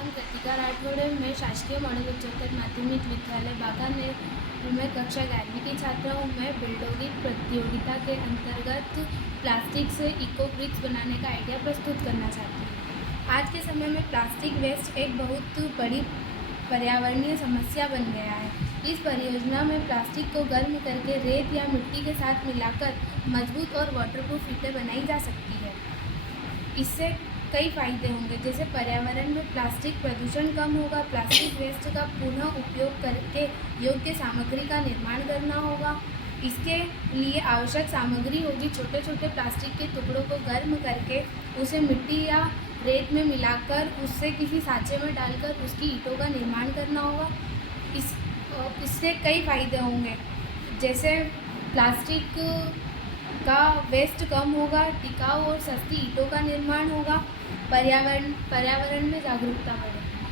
नाम कृतिका राठौड़ है। मैं शासकीय मॉडल उच्चतर माध्यमिक विद्यालय बागानेर में कक्षा 11वीं की छात्रा हूँ। मैं बिल्डोगिक प्रतियोगिता के अंतर्गत प्लास्टिक से इको ब्रिक्स बनाने का आइडिया प्रस्तुत करना चाहती हूँ। आज के समय में प्लास्टिक वेस्ट एक बहुत बड़ी पर्यावरणीय समस्या बन गया है। इस परियोजना में प्लास्टिक को गर्म करके रेत या मिट्टी के साथ मिलाकर मजबूत और वाटरप्रूफ ईंटें बनाई जा सकती है। इससे कई फायदे होंगे, जैसे पर्यावरण में प्लास्टिक प्रदूषण कम होगा, प्लास्टिक वेस्ट का पुनः उपयोग करके योग्य सामग्री का निर्माण करना होगा। इसके लिए आवश्यक सामग्री होगी छोटे छोटे प्लास्टिक के टुकड़ों को गर्म करके उसे मिट्टी या रेत में मिलाकर उससे किसी सांचे में डालकर उसकी ईंटों का निर्माण करना होगा। इससे कई फायदे होंगे, जैसे प्लास्टिक का वेस्ट कम होगा, टिकाऊ और सस्ती ईंटों का निर्माण होगा, पर्यावरण में जागरूकता बढ़ेगी।